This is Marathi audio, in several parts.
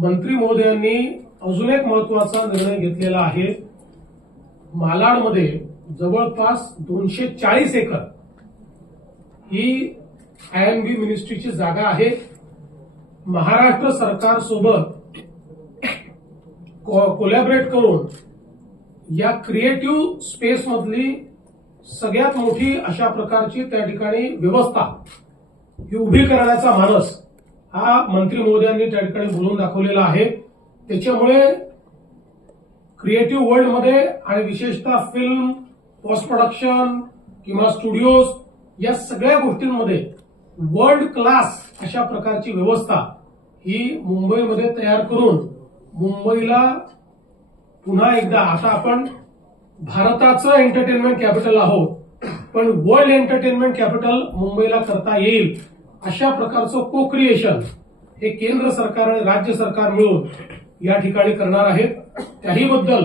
मंत्री महोदयांनी अजून एक महत्वाचा निर्णय घेतलेला आहे। मालाडमध्ये जवळपास 240 एकर ही आयएनबी मिनिस्ट्रीची जागा आहे। महाराष्ट्र सरकार सोबत कोलॅबरेट करून या क्रिएटिव्ह स्पेस मधली सगळ्यात मोठी अशा प्रकारची त्या ठिकाणी व्यवस्था ही उभी करण्याचा मानस हा मंत्री महोदयांनी त्या ठिकाणी बोलून दाखवलेला आहे। त्याच्यामुळे क्रिएटिव्ह वर्ल्डमध्ये आणि विशेषतः फिल्म, पोस्ट प्रोडक्शन किंवा स्टुडिओज या सगळ्या गोष्टींमध्ये वर्ल्ड क्लास अशा प्रकारची व्यवस्था ही मुंबईमध्ये तयार करून मुंबईला पुन्हा एकदा, आता आपण भारताचं एंटरटेनमेंट कॅपिटल आहोत, पण वर्ल्ड एंटरटेनमेंट कॅपिटल मुंबईला करता येईल अशा प्रकारचं को क्रिएशन हे केंद्र सरकार आणि राज्य सरकार मिळून या ठिकाणी करणार आहेत। त्याही बद्दल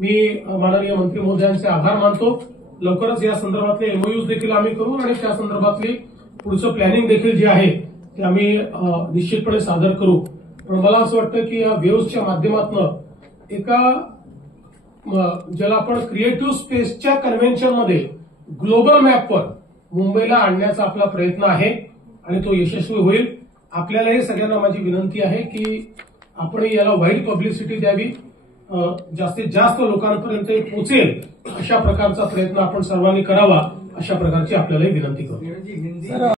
मी माननीय मंत्री महोदयांचे आभार मानतो। लवकरच या संदर्भातले एमओयूज देखील आम्ही करू आणि त्या संदर्भातली पुढचं प्लॅनिंग देखील जे आहे ते आम्ही निश्चितपणे सादर करू। पण मला असं वाटतं की या वेव्हच्या माध्यमातून एका ज्याला आपण क्रिएटिव्ह स्पेसच्या कन्व्हेन्शनमध्ये ग्लोबल मॅपवर मुंबईला आणण्याचा आपला प्रयत्न आहे आणि तो यशस्वी होईल। आपल्यालाही सगळ्यांना माझी विनंती आहे की आपण याला वाईड पब्लिसिटी द्यावी, जास्तीत जास्त लोकांपर्यंत पोहोचेल अशा प्रकारचा प्रयत्न आपण सर्वांनी करावा, अशा प्रकारची आपल्यालाही विनंती करतो।